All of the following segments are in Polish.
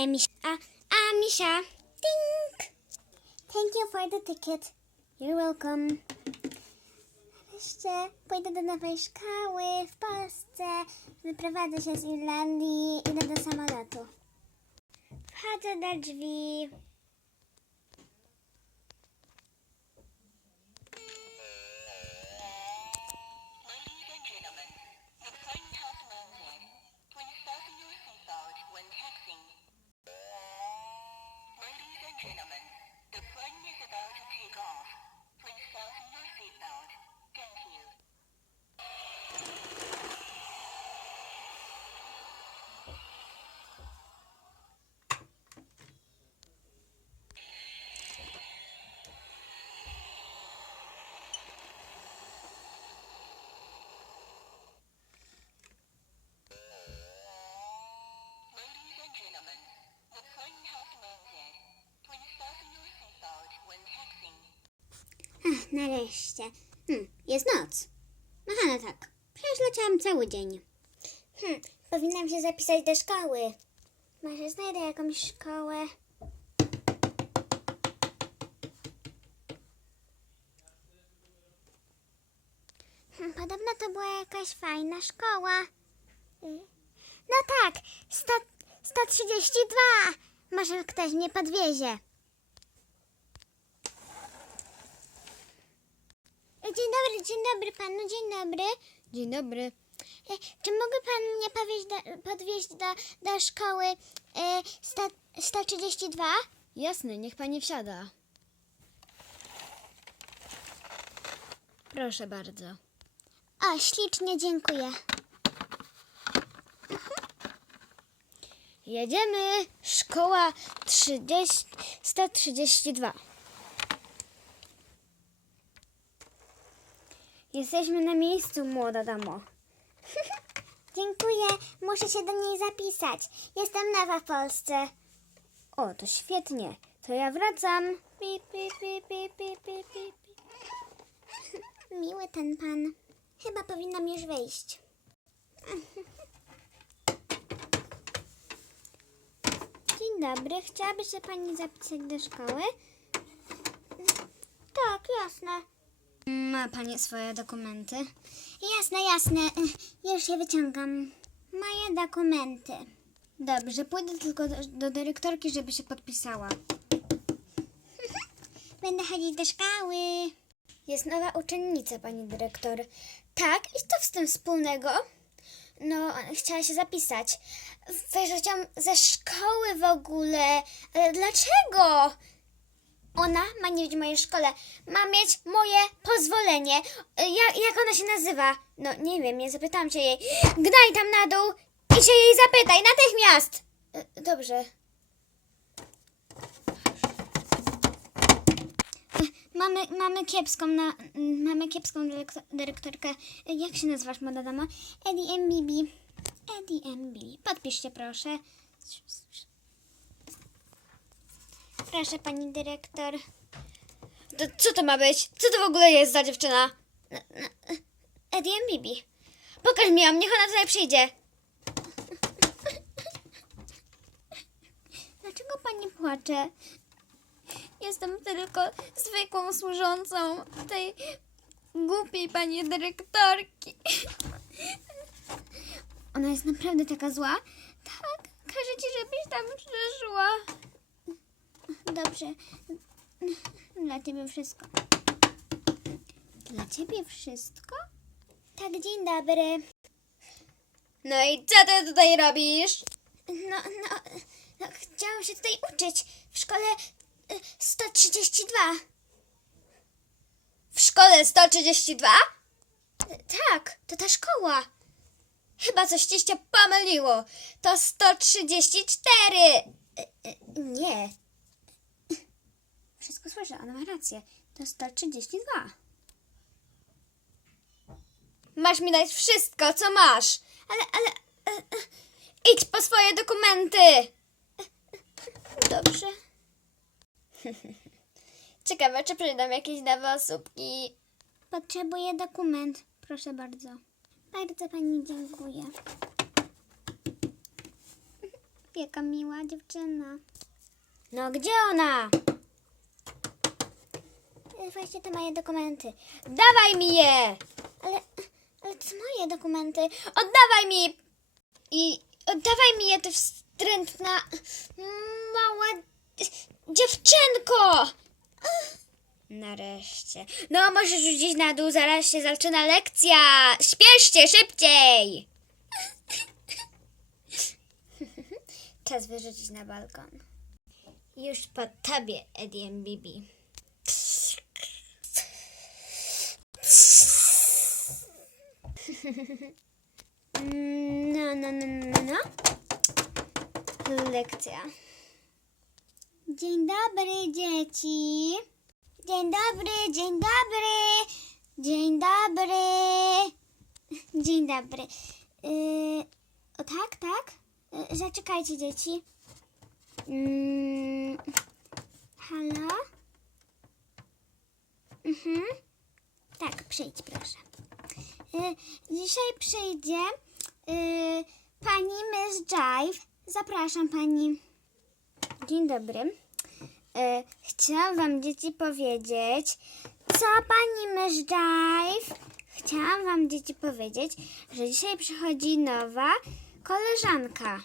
E, Miś a, a, Misia. Ding! Thank you for the ticket. You're welcome. Jeszcze pójdę do nowej szkoły w Polsce. Wyprowadzę się z Irlandii. Idę do samolotu. Wchodzę do drzwi. Nareszcie. Hm, jest noc. No tak. Przecież leciałam cały dzień. Hm, powinnam się zapisać do szkoły. Może znajdę jakąś szkołę. Hm, Podobno to była jakaś fajna szkoła. No tak, 100, 132. Może ktoś mnie podwiezie. Dzień dobry, dzień dobry panu, dzień dobry. Dzień dobry. E, Czy mógłby pan mnie powieźć do, podwieźć do, do szkoły e, sto, 132? Jasne, niech pani wsiada. Proszę bardzo. O, ślicznie dziękuję. Jedziemy. Szkoła 30, 132. Jesteśmy na miejscu, młoda damo. Dziękuję, muszę się do niej zapisać. Jestem nowa w Polsce. O, to świetnie. To ja wracam. Miły ten pan. Chyba powinnam już wyjść. Dzień dobry, chciałaby się pani zapisać do szkoły? Tak, jasne. Ma pani swoje dokumenty? Jasne, jasne. Już je wyciągam. Moje dokumenty. Dobrze, pójdę tylko do, do dyrektorki, żeby się podpisała. Będę chodzić do szkoły. Jest nowa uczennica, pani dyrektor. Tak? I co z tym wspólnego? No, chciała się zapisać. Wyrzuciłam ze szkoły w ogóle. Ale dlaczego? Ona ma nie być w mojej szkole. Ma mieć moje pozwolenie. Jak, jak ona się nazywa? No, nie wiem, nie zapytałam się jej. Gnaj tam na dół i się jej zapytaj natychmiast. E, Dobrze. Mamy, mamy kiepską na, mamy kiepską dyrektor, dyrektorkę. Jak się nazywasz, młoda dama? Eddie MBB. Eddie MBB. Podpiszcie proszę. Proszę pani dyrektor. To, co to ma być? Co to w ogóle jest za dziewczyna? Eddie MBB. Pokaż mi ją, niech ona tutaj przyjdzie. Dlaczego pani płacze? Jestem tylko zwykłą służącą tej głupiej pani dyrektorki. Ona jest naprawdę taka zła? Tak, każę ci, żebyś tam przyszła. Dobrze. Dla ciebie wszystko. Dla ciebie wszystko? Tak, dzień dobry. No i co ty tutaj robisz? No, no, no chciałam się tutaj uczyć w szkole y, 132. W szkole 132? Y, Tak, to ta szkoła. Chyba coś ci się pomyliło. To 134. Y, y, Nie. Wszystko słyszę, ona ma rację. To 132. Masz mi dać wszystko, co masz. Ale, ale, y, y, Idź po swoje dokumenty. dobrze. Ciekawe, czy przyjdą jakieś nowe osóbki. Potrzebuję dokument. Proszę bardzo. Bardzo pani dziękuję. Jaka miła dziewczyna. No gdzie ona? Y, Właśnie te moje dokumenty. Dawaj mi je! Ale, ale to moje dokumenty. Oddawaj mi! I oddawaj mi je, ty wstrętna mała dziewczynko! Nareszcie. No, możesz gdzieś na dół, zaraz się zaczyna lekcja. Śpieszcie, szybciej! Czas wyrzucić na balkon. Już po tobie, Eddie Bibi. No, no, no, no, no. Lekcja. Dzień dobry, dzieci. Dzień dobry, dzień dobry. Dzień dobry. Dzień dobry. Yy, o tak, tak? Yy, zaczekajcie, dzieci. Mm, halo? Mhm. Tak, przyjdź, proszę. Yy, dzisiaj przyjdzie yy, pani Miss Jive. Zapraszam pani. Dzień dobry. E, chciałam wam dzieci powiedzieć, co pani Mysz Jive? Chciałam wam dzieci powiedzieć, że dzisiaj przychodzi nowa koleżanka.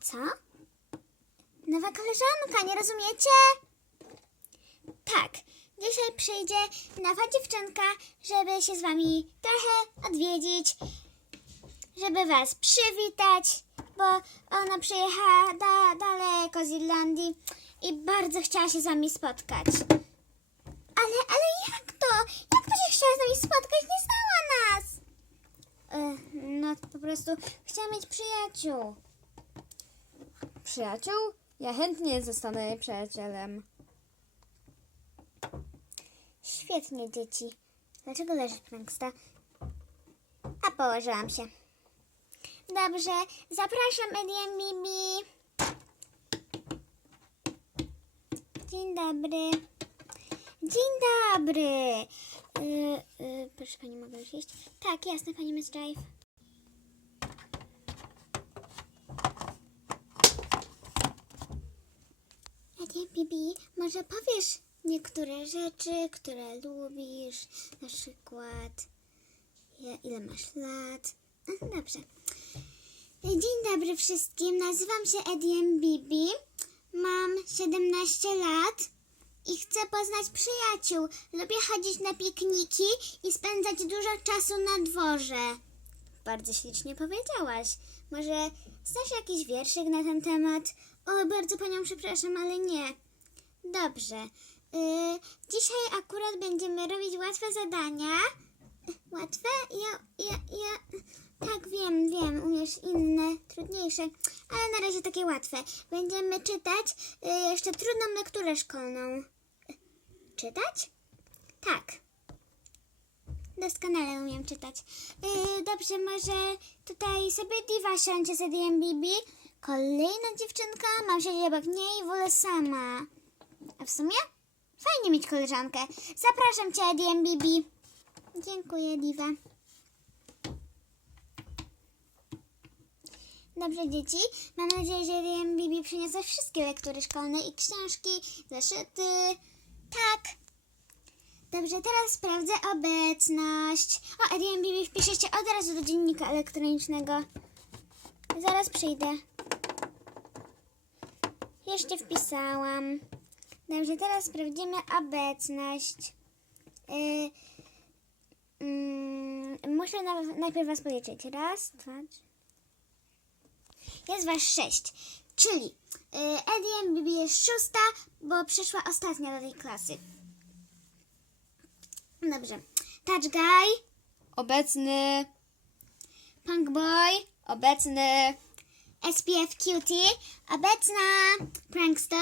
Co? Nowa koleżanka, nie rozumiecie? Tak, dzisiaj przyjdzie nowa dziewczynka, żeby się z wami trochę odwiedzić, żeby was przywitać, bo ona przyjechała da, daleko z Irlandii i bardzo chciała się z wami spotkać. Ale, ale jak to? Jak to się chciała z nami spotkać? Nie znała nas! No po prostu chciałam mieć przyjaciół. Przyjaciół? Ja chętnie zostanę jej przyjacielem. Świetnie, dzieci. Dlaczego leżysz, Pranksta? A położyłam się. Dobrze, zapraszam Edian Bibi. Dzień dobry. Dzień dobry. Y, y, proszę pani, mogę już iść? Tak, jasne, pani Miss Drive. Edian Bibi, może powiesz niektóre rzeczy, które lubisz, na przykład ile masz lat. A, Dobrze. Dzień dobry wszystkim, nazywam się Ediem Bibi, mam 17 lat i chcę poznać przyjaciół. Lubię chodzić na pikniki i spędzać dużo czasu na dworze. Bardzo ślicznie powiedziałaś. Może znasz jakiś wierszyk na ten temat? O, bardzo panią przepraszam, ale nie. Dobrze. Y, dzisiaj akurat będziemy robić łatwe zadania. Łatwe? Ja, ja, ja. Tak, wiem, wiem, umiesz inne, trudniejsze, ale na razie takie łatwe. Będziemy czytać y, jeszcze trudną lekturę szkolną. Czytać? Tak. Doskonale umiem czytać. Y, dobrze, może tutaj sobie Diva siądzie z Ediem Bibi. Kolejna dziewczynka, mam siedzieć obok niej, wolę sama. A w sumie fajnie mieć koleżankę. Zapraszam cię, Ediem Bibi. Dziękuję, Diva. Dobrze, dzieci. Mam nadzieję, że Ediem Bibi przyniosła wszystkie lektury szkolne i książki, zeszyty. Tak. Dobrze, teraz sprawdzę obecność. O, Ediem Bibi wpisze się od razu do dziennika elektronicznego. Zaraz przyjdę. Jeszcze wpisałam. Dobrze, teraz sprawdzimy obecność. Yy, mm, muszę na, najpierw was policzyć. Raz, dwa, trzy. Jest was sześć. Czyli yy, Eddie Bibi jest szósta, bo przyszła ostatnia do tej klasy. Dobrze. Touch Guy, Obecny, Punk Boy, obecny, SPF Cutie, obecna Prankster,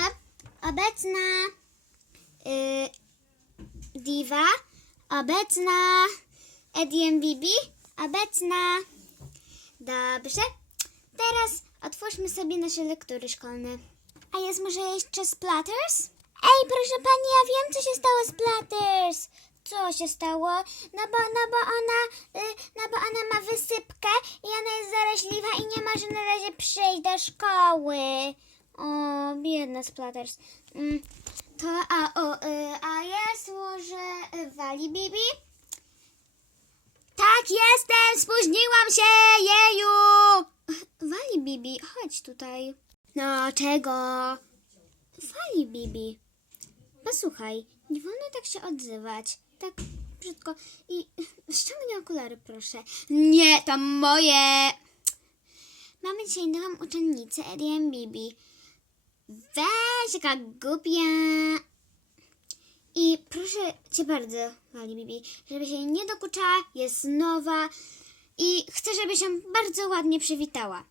obecna y, Diva, obecna Bibi, obecna. Dobrze. Teraz otwórzmy sobie nasze lektury szkolne. A jest może jeszcze Splatters? Ej, proszę pani, ja wiem, co się stało z Splatters. Co się stało? No bo, no bo ona, y, no bo ona ma wysypkę i ona jest zaraźliwa i nie może na razie przyjść do szkoły. O, biedna Splatters. Mm, to, a, o, y, a służę y, Wali Bibi? Tak, jestem! Spóźniłam się! Jeju! Wali Bibi, chodź tutaj. No, czego? Wali Bibi. Posłuchaj, nie wolno tak się odzywać. Tak brzydko. I ściągnij okulary, proszę. Nie, to moje. Mamy dzisiaj nową uczennicę, Edian Bibi. Weź, jaka głupia. I proszę cię bardzo, Wali Bibi, żeby się nie dokuczała, jest nowa i chcę, żeby się bardzo ładnie przywitała.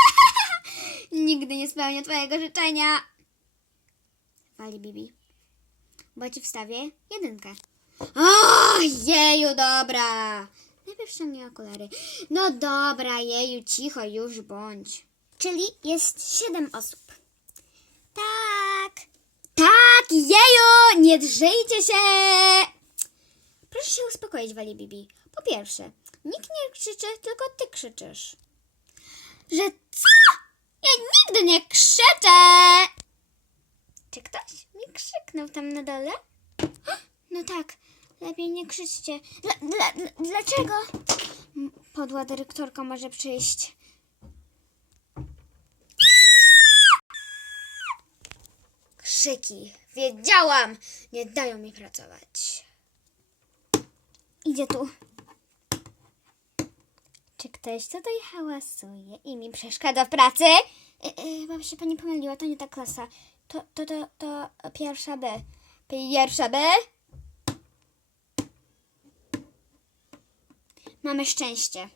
Nigdy nie spełnię twojego życzenia. Wali Bibi. Bo ci wstawię jedynkę. O, jeju, dobra. Najpierw ściągnij okulary. No dobra, jeju, cicho już bądź. Czyli jest siedem osób. Tak. Tak, jeju, nie drżyjcie się. Proszę się uspokoić, Wali Bibi. Po pierwsze, nikt nie krzyczy, tylko ty krzyczysz. Że co? Ja nigdy nie krzyczę! Czy ktoś mi krzyknął tam na dole? No tak, lepiej nie krzyczcie. Dla, dla, dla, dlaczego? Podła dyrektorka może przyjść. Krzyki. Wiedziałam! Nie dają mi pracować. Idzie tu. Czy ktoś tutaj hałasuje i mi przeszkadza w pracy? E, e, się pani pomyliła, to nie ta klasa. To, to, to, to pierwsza B. Pierwsza B? Mamy szczęście.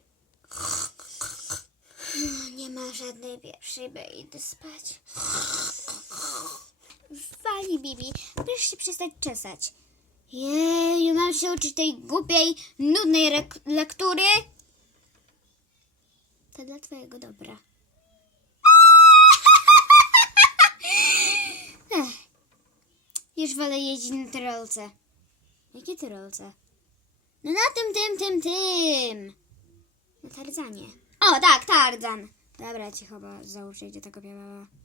Nie ma żadnej pierwszej B, idę spać. Wali Bibi, proszę się przestać czesać. Jeju, mam się uczyć tej głupiej, nudnej lektury? To dla twojego dobra. Ech, już wolę jeździć na tyrolce. Jakie tyrolce? No na tym, tym, tym, tym. Na Tarzanie. O, tak, Tarzan. Dobra, cicho, bo załóż idzie tego białego.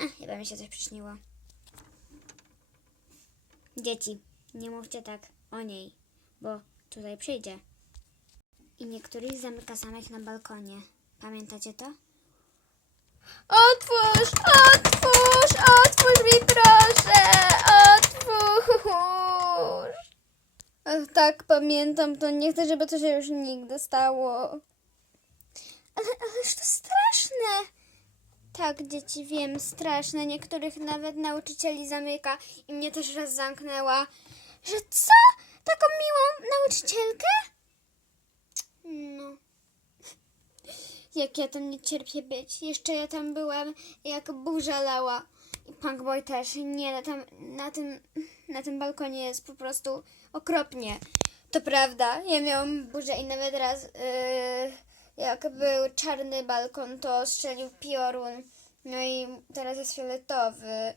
Ach, chyba mi się coś przyśniło. Dzieci, nie mówcie tak o niej, bo tutaj przyjdzie. I niektórych zamyka samych na balkonie. Pamiętacie to? Otwórz, otwórz, otwórz mi proszę, otwórz. Ach, tak, pamiętam to. Nie chcę, żeby to się już nigdy stało. Ale, ależ to straszne. Tak, dzieci, wiem, straszne. Niektórych nawet nauczycieli zamyka i mnie też raz zamknęła. Że co? Taką miłą nauczycielkę? No. Jak ja tam nie cierpię być. Jeszcze ja tam byłem, jak burza lała. I Punkboy też. Nie, na, tam, na, tym, na tym balkonie jest po prostu okropnie. To prawda, ja miałam burzę i nawet raz, yy, jak był czarny balkon, to strzelił piorun. No i teraz jest fioletowy.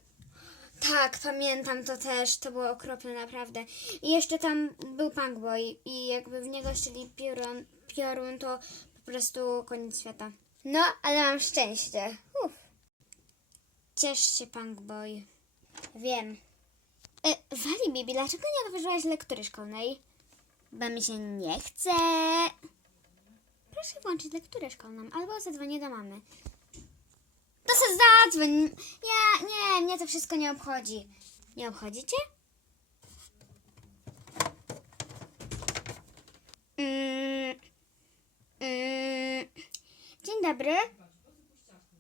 Tak, pamiętam to też, to było okropne naprawdę. I jeszcze tam był Punkboy i jakby w niego strzelił piorun, piorun, to po prostu koniec świata. No, ale mam szczęście. Uff. Ciesz się, Punkboy. Wiem. E, Wali Bibi, dlaczego nie otworzyłaś lektury szkolnej? Bo mi się nie chce. Proszę włączyć lekturę szkolną albo zadzwonię do mamy. To se zadzwoń. Ja, nie, mnie to wszystko nie obchodzi. Nie obchodzicie? Mm, mm. Dzień dobry.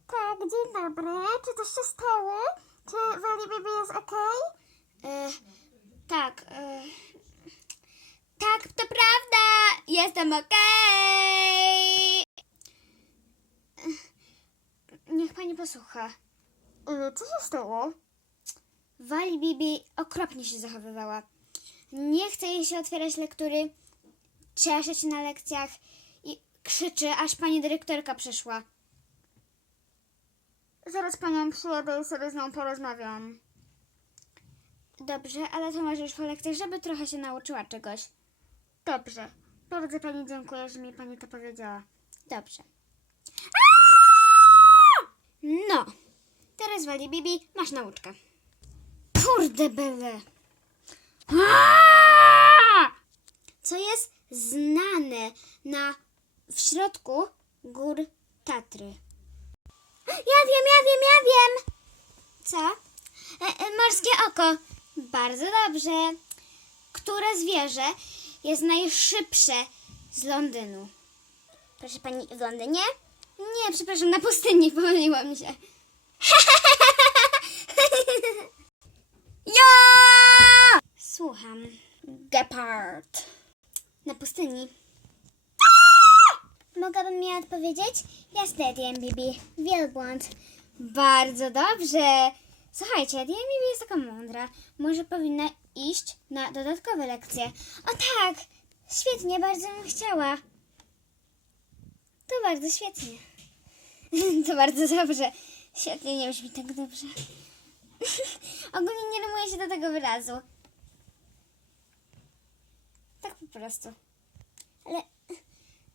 Tak, dzień dobry. Czy coś się stało? Czy Wali Bibi jest okej? E, tak. E, tak, to prawda. Jestem okej. Niech pani posłucha. E, Co się stało? Wali Bibi okropnie się zachowywała. Nie chce jej się otwierać lektury, cieszy się na lekcjach i krzyczy, aż pani dyrektorka przyszła. Zaraz panią przyjadę i sobie z nią porozmawiam. Dobrze, ale to może już po lekcjach, żeby trochę się nauczyła czegoś. Dobrze. Bardzo pani dziękuję, że mi pani to powiedziała. Dobrze. No. Teraz wali Bibi, masz nauczkę. Kurde byle. Co jest znane na w środku gór Tatry? Ja wiem, ja wiem, ja wiem. Co? E, e, morskie oko. Bardzo dobrze. Które zwierzę jest najszybsze z Londynu? Proszę pani, w Londynie? Nie, przepraszam, na pustyni pomyliłam się. ja! Słucham. Gepard. Na pustyni. Mogłabym mi odpowiedzieć? Jasne, DMBB. Wielbłąd. Bardzo dobrze. Słuchajcie, DMBB jest taka mądra. Może powinna iść na dodatkowe lekcje. O tak! Świetnie, bardzo bym chciała. To bardzo świetnie. To bardzo dobrze. Świetnie, nie brzmi tak dobrze. Ogólnie nie rymuje się do tego wyrazu. Tak po prostu. Ale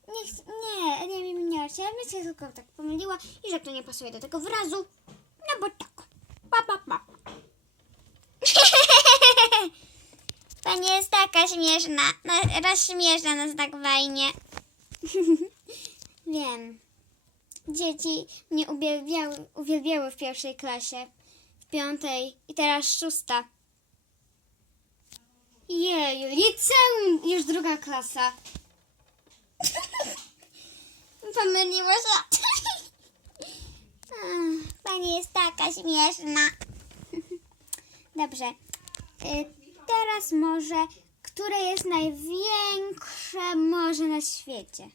nie, nie, nie wiem, nie chciałam, ja się tylko tak pomyliła i że to nie pasuje do tego wyrazu. No bo tak. Jest taka śmieszna. No, rozśmiesza nas tak fajnie. Wiem. Dzieci mnie uwielbiały, uwielbiały w pierwszej klasie, w piątej i teraz szósta. Jeju, liceum, już druga klasa. Pomyliło się. Ach, Pani jest taka śmieszna. Dobrze. Y, Teraz może, które jest największe morze na świecie?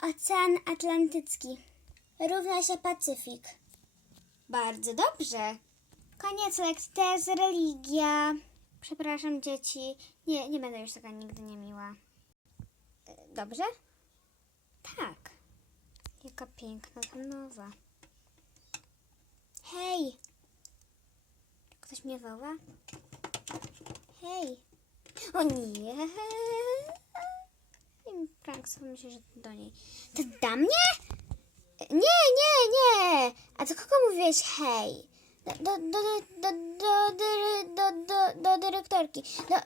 Ocean Atlantycki. Równa się Pacyfik. Bardzo dobrze. Koniec lekcji, teraz religia. Przepraszam dzieci. Nie, nie będę już taka nigdy niemiła. Dobrze? Tak. Jaka piękna ta nowa. Hej! Ktoś mnie woła? Hej! O nie. Frank myślę, że do niej. To dla mnie? Nie, nie, nie. A do kogo mówiłeś hej? Do, do, do, do, do, do, do, do dyrektorki. Do,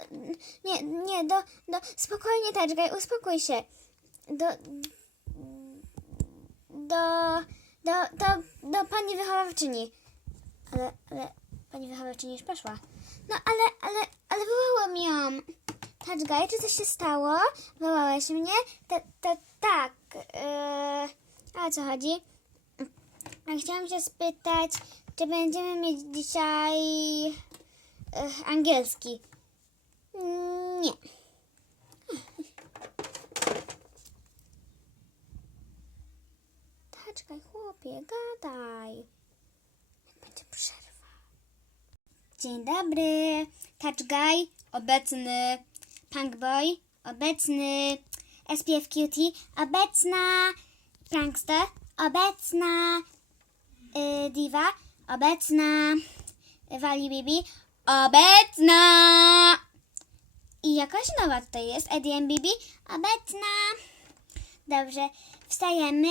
nie, nie, do, do... Spokojnie, Taczgaj, uspokój się. Do... Do... Do, do, do pani wychowawczyni. Ale, ale pani wychowawczyni już poszła. No ale, ale, ale wołałam ją. Taczgaj, czy coś się stało? Wołałeś mnie? Ta, ta, tak. Yy, a o co chodzi? A Chciałam się spytać, czy będziemy mieć dzisiaj yy, angielski? Nie. Taczkaj, chłopie, gadaj. Jak będzie przerwa? Dzień dobry. Touch Guy, obecny. Punk Boy, obecny. SPF Cutie, obecna. Prankster, obecna. Y, Diva, obecna. Wali Bibi, obecna. I jakaś nowa tutaj jest. EDM Bibi, obecna. Dobrze, wstajemy.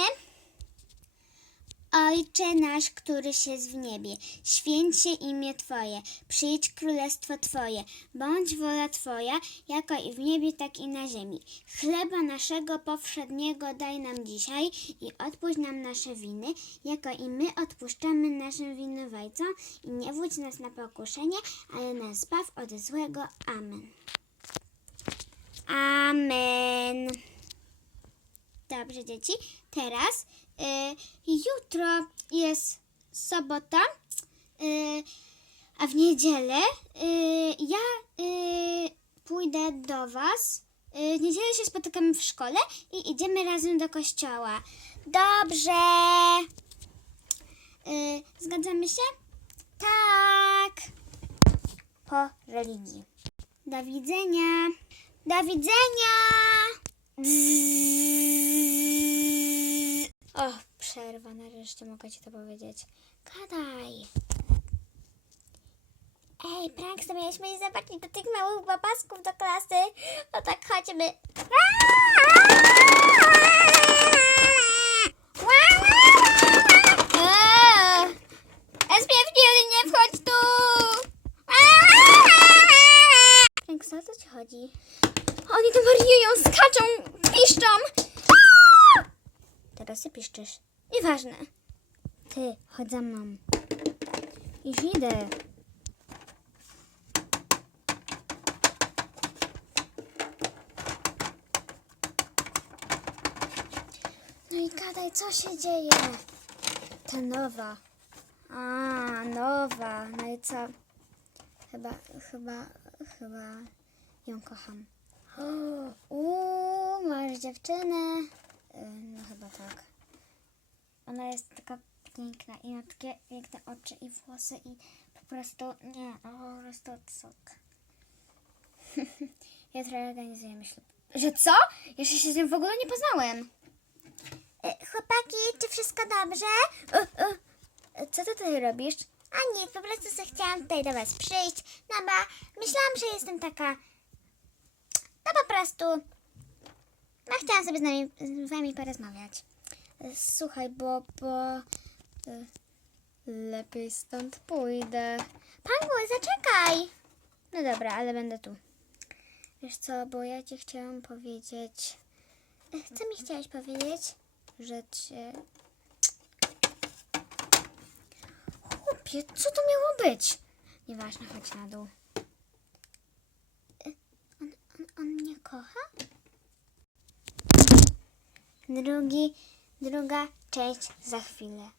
Ojcze nasz, któryś jest w niebie, święć się imię Twoje, przyjdź królestwo Twoje, bądź wola Twoja, jako i w niebie, tak i na ziemi. Chleba naszego powszedniego daj nam dzisiaj i odpuść nam nasze winy, jako i my odpuszczamy naszym winowajcom i nie wódź nas na pokuszenie, ale nas zbaw od złego. Amen. Amen. Dobrze, dzieci. Teraz jutro jest sobota, y, a w niedzielę y, ja pójdę do Was. W niedzielę się spotykamy w szkole i idziemy razem do kościoła. Dobrze. Zgadzamy się? Tak. Po religii. Do widzenia. Do widzenia. O, przerwa, nareszcie mogę ci to powiedzieć. Gadaj. Ej, Prankster, mieliśmy iść zobaczyć do tych małych babasków do klasy. No tak chodźmy. SPF nie wchodź tu! Prankster, o co ci chodzi? Oni tu wariują, skaczą, piszczą! Teraz ty piszczysz. Nieważne. Ty, chodź za mną. Już idę. No i gadaj, co się dzieje? Ta nowa. A, nowa. No i co? Chyba, chyba, chyba ją kocham. Uuu, masz dziewczynę. No chyba tak. Ona jest taka piękna i ma takie piękne oczy i włosy i po prostu nie, no po prostu cuk. Jutro organizujemy ślub. Że co? Jeszcze się z nią w ogóle nie poznałem. E, chłopaki, czy wszystko dobrze? Co ty tutaj robisz? A po prostu chciałam tutaj do was przyjść, no bo myślałam, że jestem taka, no po prostu, no chciałam sobie z, nami, z wami porozmawiać. Słuchaj, bo, bo... e, Lepiej stąd pójdę. Pangu, zaczekaj! No dobra, ale będę tu. Wiesz co, bo ja ci chciałam powiedzieć... Co mi chciałaś powiedzieć? Że cię... Chłopie, co to miało być? Nieważne, chodź na dół. E, On, on, on mnie kocha? Drugi, druga część za chwilę.